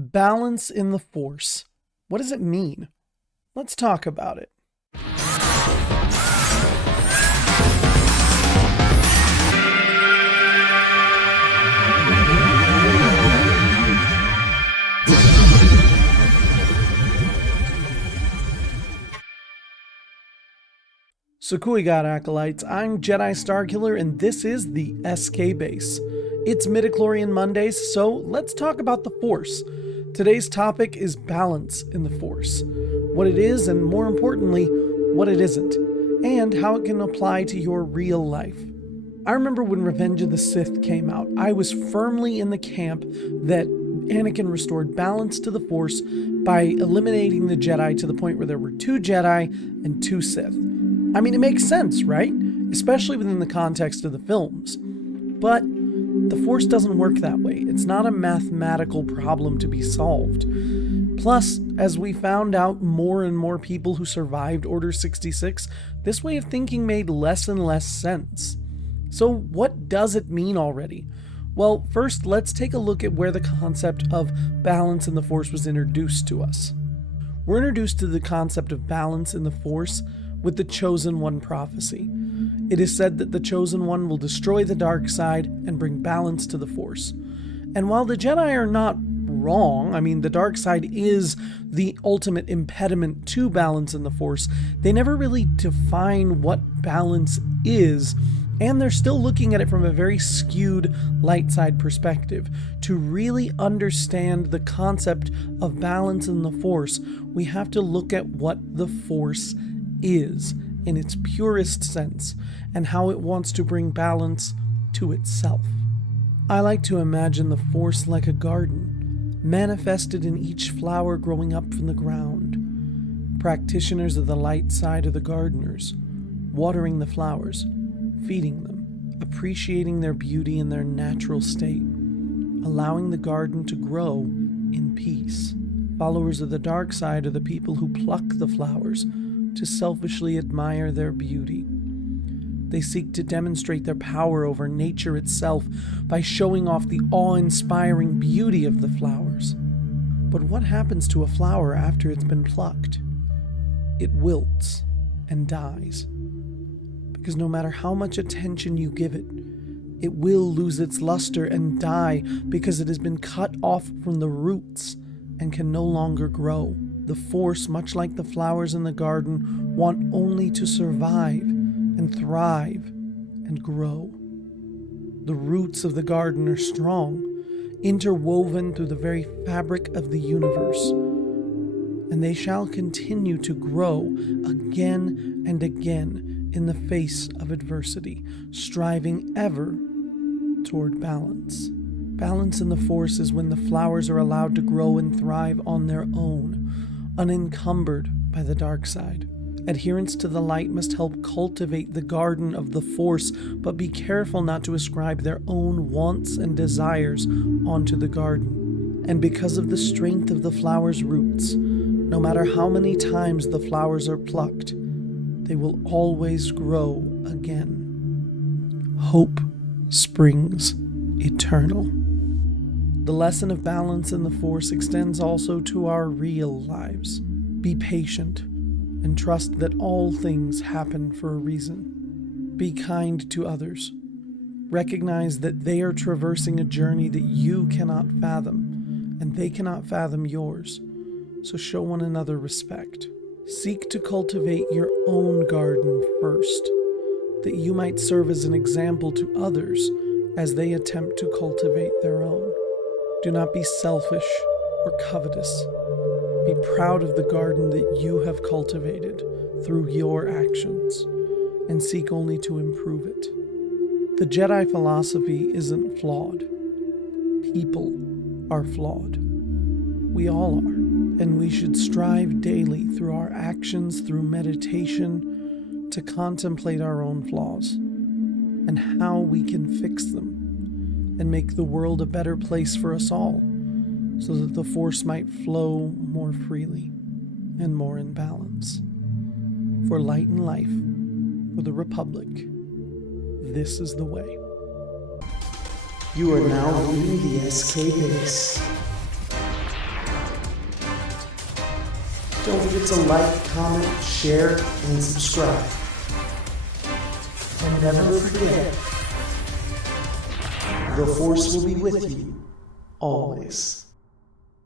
Balance in the Force. What does it mean? Let's talk about it. So cool, God Acolytes, I'm Jedi Starkiller, and this is the SK Base. It's Midichlorian Mondays, so let's talk about the Force. Today's topic is balance in the Force. What it is, and more importantly, what it isn't, and how it can apply to your real life. I remember when Revenge of the Sith came out, I was firmly in the camp that Anakin restored balance to the Force by eliminating the Jedi to the point where there were 2 Jedi and 2 Sith. I mean, it makes sense, right? Especially within the context of the films. But the Force doesn't work that way. It's not a mathematical problem to be solved. Plus, as we found out more and more people who survived Order 66, this way of thinking made less and less sense. So what does it mean already? Well, first, let's take a look at where the concept of balance in the Force was introduced to us. We're introduced to the concept of balance in the Force with the Chosen One prophecy. It is said that the Chosen One will destroy the dark side and bring balance to the Force. And while the Jedi are not wrong, I mean, the dark side is the ultimate impediment to balance in the Force, they never really define what balance is, and they're still looking at it from a very skewed light side perspective. To really understand the concept of balance in the Force, we have to look at what the Force is in its purest sense and how it wants to bring balance to itself. I like to imagine the Force like a garden, manifested in each flower growing up from the ground. Practitioners of the light side are the gardeners, watering the flowers, feeding them, appreciating their beauty in their natural state, allowing the garden to grow in peace. Followers of the dark side are the people who pluck the flowers to selfishly admire their beauty. They seek to demonstrate their power over nature itself by showing off the awe-inspiring beauty of the flowers. But what happens to a flower after it's been plucked? It wilts and dies. Because no matter how much attention you give it, it will lose its luster and die because it has been cut off from the roots and can no longer grow. The Force, much like the flowers in the garden, want only to survive and thrive and grow. The roots of the garden are strong, interwoven through the very fabric of the universe, and they shall continue to grow again and again in the face of adversity, striving ever toward balance. Balance in the Force is when the flowers are allowed to grow and thrive on their own, unencumbered by the dark side. Adherence to the light must help cultivate the garden of the Force, but be careful not to ascribe their own wants and desires onto the garden. And because of the strength of the flower's roots, no matter how many times the flowers are plucked, they will always grow again. Hope springs eternal. The lesson of balance in the Force extends also to our real lives. Be patient and trust that all things happen for a reason. Be kind to others. Recognize that they are traversing a journey that you cannot fathom, and they cannot fathom yours. So show one another respect. Seek to cultivate your own garden first, that you might serve as an example to others as they attempt to cultivate their own. Do not be selfish or covetous. Be proud of the garden that you have cultivated through your actions, and seek only to improve it. The Jedi philosophy isn't flawed. People are flawed. We all are, and we should strive daily through our actions, through meditation, to contemplate our own flaws and how we can fix them and make the world a better place for us all, so that the Force might flow more freely and more in balance. For light and life, for the Republic, this is the way. You are now leaving the SK base. Don't forget to like, comment, share, and subscribe. And never forget, the Force will be with you, always.